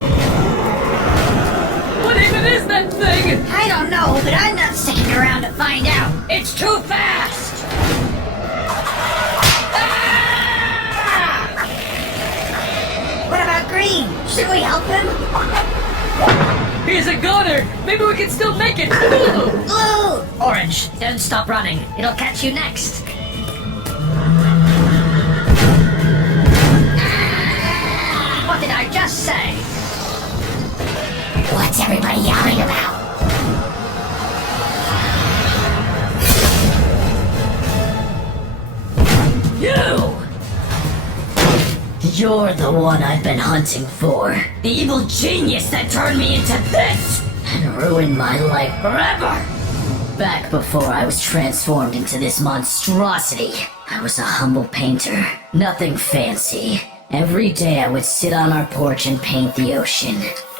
What even is that thing? I don't know, but I'm not sticking around to find out. It's too fast! Ah! What about Green? Should we help him? He's a goner. Maybe we can still make it. Blue! Orange, don't stop running. It'll catch you next. What did I just say? What's everybody yelling about? You're the one I've been hunting for. The evil genius that turned me into this and ruined my life forever. Back before I was transformed into this monstrosity, I was a humble painter. Nothing fancy. Every day I would sit on our porch and paint the ocean.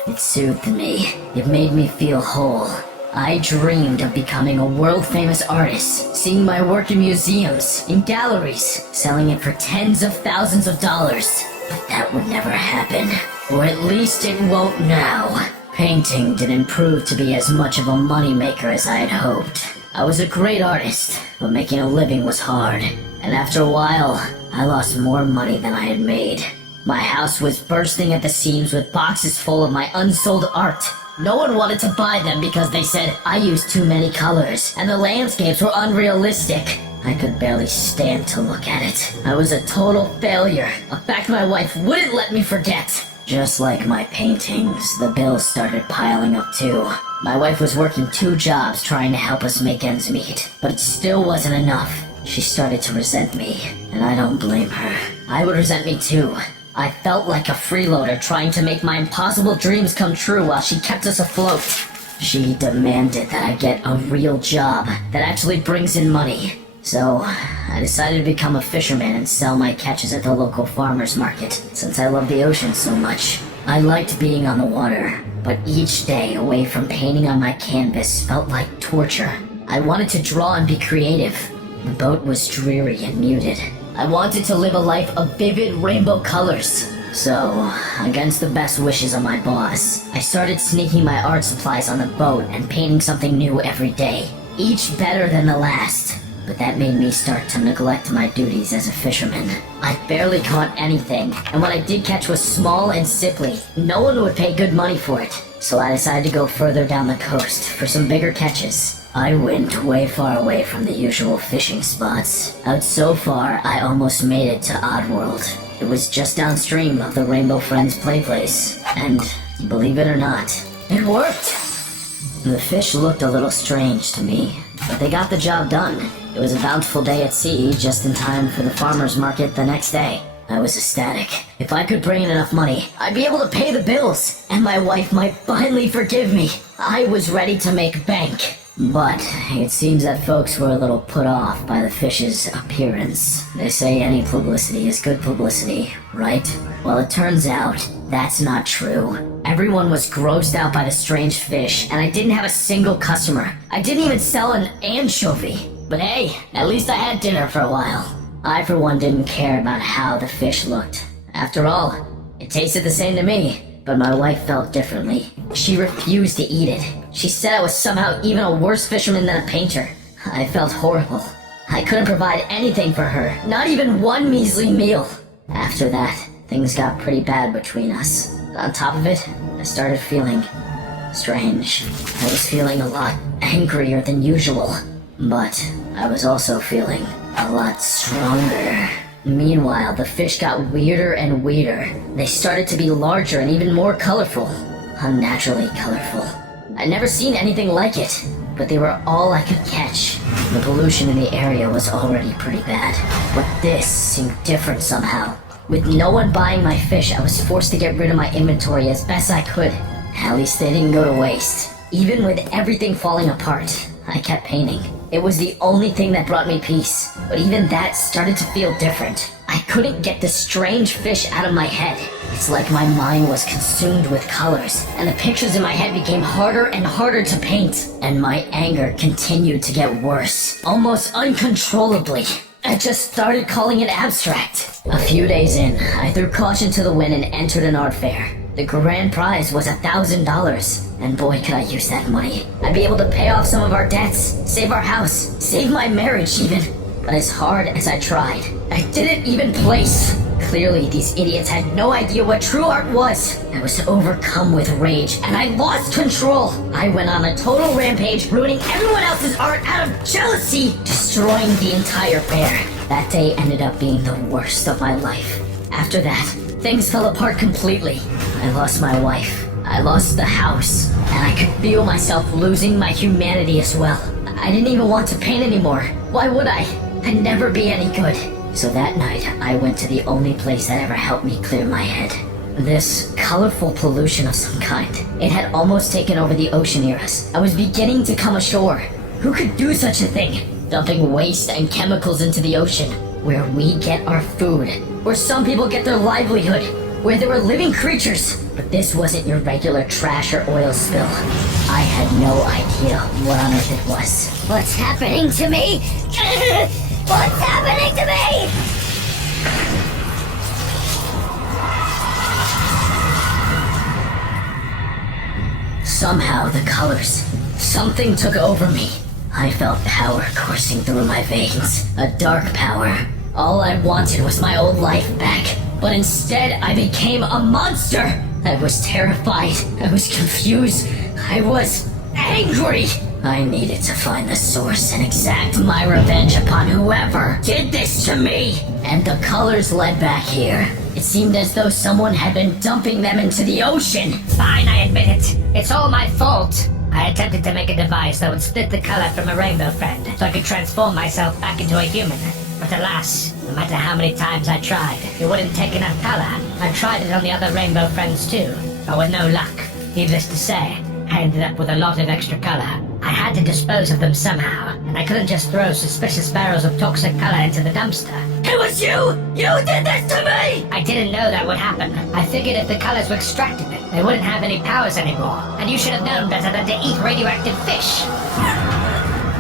It soothed me. It made me feel whole. I dreamed of becoming a world-famous artist, seeing my work in museums, in galleries, selling it for tens of thousands of dollars. But that would never happen. Or at least it won't now. Painting didn't prove to be as much of a moneymaker as I had hoped. I was a great artist, but making a living was hard. And after a while, I lost more money than I had made. My house was bursting at the seams with boxes full of my unsold art. No one wanted to buy them because they said I used too many colors, and the landscapes were unrealistic. I could barely stand to look at it. I was a total failure, a fact my wife wouldn't let me forget. Just like my paintings, the bills started piling up too. My wife was working 2 jobs trying to help us make ends meet, but it still wasn't enough. She started to resent me, and I don't blame her. I would resent me too. I felt like a freeloader trying to make my impossible dreams come true while she kept us afloat. She demanded that I get a real job that actually brings in money. So, I decided to become a fisherman and sell my catches at the local farmer's market, since I love the ocean so much. I liked being on the water, but each day away from painting on my canvas felt like torture. I wanted to draw and be creative. The boat was dreary and muted. I wanted to live a life of vivid rainbow colors. So, against the best wishes of my boss, I started sneaking my art supplies on the boat and painting something new every day, each better than the last. But that made me start to neglect my duties as a fisherman. I barely caught anything, and what I did catch was small and sickly. No one would pay good money for it, so I decided to go further down the coast for some bigger catches. I went way far away from the usual fishing spots. Out so far, I almost made it to Oddworld. It was just downstream of the Rainbow Friends play place, and believe it or not, it worked. The fish looked a little strange to me, but they got the job done. It was a bountiful day at sea, just in time for the farmer's market the next day. I was ecstatic. If I could bring in enough money, I'd be able to pay the bills, and my wife might finally forgive me. I was ready to make bank. But it seems that folks were a little put off by the fish's appearance. They say any publicity is good publicity, right? Well, it turns out that's not true. Everyone was grossed out by the strange fish, and I didn't have a single customer. I didn't even sell an anchovy. But hey, at least I had dinner for a while. I, for one, didn't care about how the fish looked. After all, it tasted the same to me. But my wife felt differently. She refused to eat it. She said I was somehow even a worse fisherman than a painter. I felt horrible. I couldn't provide anything for her, not even one measly meal. After that, things got pretty bad between us. On top of it, I started feeling strange. I was feeling a lot angrier than usual. But I was also feeling a lot stronger. Meanwhile, the fish got weirder and weirder. They started to be larger and even more colorful. Unnaturally colorful. I'd never seen anything like it, but they were all I could catch. The pollution in the area was already pretty bad, but this seemed different somehow. With no one buying my fish, I was forced to get rid of my inventory as best I could. At least they didn't go to waste. Even with everything falling apart, I kept painting. It was the only thing that brought me peace, but even that started to feel different. I couldn't get the strange fish out of my head. It's like my mind was consumed with colors, and the pictures in my head became harder and harder to paint. And my anger continued to get worse, almost uncontrollably. I just started calling it abstract. A few days in, I threw caution to the wind and entered an art fair. The grand prize was $1,000, and boy could I use that money. I'd be able to pay off some of our debts, save our house, save my marriage even. But as hard as I tried, I didn't even place. Clearly, these idiots had no idea what true art was. I was overcome with rage, and I lost control. I went on a total rampage, ruining everyone else's art out of jealousy, destroying the entire fair. That day ended up being the worst of my life. After that, things fell apart completely. I lost my wife, I lost the house, and I could feel myself losing my humanity as well. I didn't even want to paint anymore. Why would I? I'd never be any good. So that night, I went to the only place that ever helped me clear my head. This colorful pollution of some kind. It had almost taken over the ocean near us. I was beginning to come ashore. Who could do such a thing? Dumping waste and chemicals into the ocean, where we get our food, where some people get their livelihood, where there were living creatures. But this wasn't your regular trash or oil spill. I had no idea what on earth it was. What's happening to me? What's happening to me? Somehow the colors, something took over me. I felt power coursing through my veins, a dark power. All I wanted was my old life back, but instead I became a monster. I was terrified, I was confused, I was angry. I needed to find the source and exact my revenge upon whoever did this to me. And the colors led back here. It seemed as though someone had been dumping them into the ocean. Fine, I admit it. It's all my fault. I attempted to make a device that would split the color from a rainbow friend, so I could transform myself back into a human. But alas, no matter how many times I tried, it wouldn't take enough color. I tried it on the other rainbow friends too, but with no luck. Needless to say, I ended up with a lot of extra color. I had to dispose of them somehow, and I couldn't just throw suspicious barrels of toxic color into the dumpster. It was you! You did this to me! I didn't know that would happen. I figured if the colors were extracted, they wouldn't have any powers anymore, and you should have known better than to eat radioactive fish.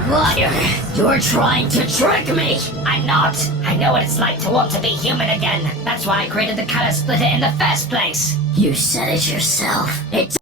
Liar! You're trying to trick me! I'm not. I know what it's like to want to be human again. That's why I created the color splitter in the first place. You said it yourself. It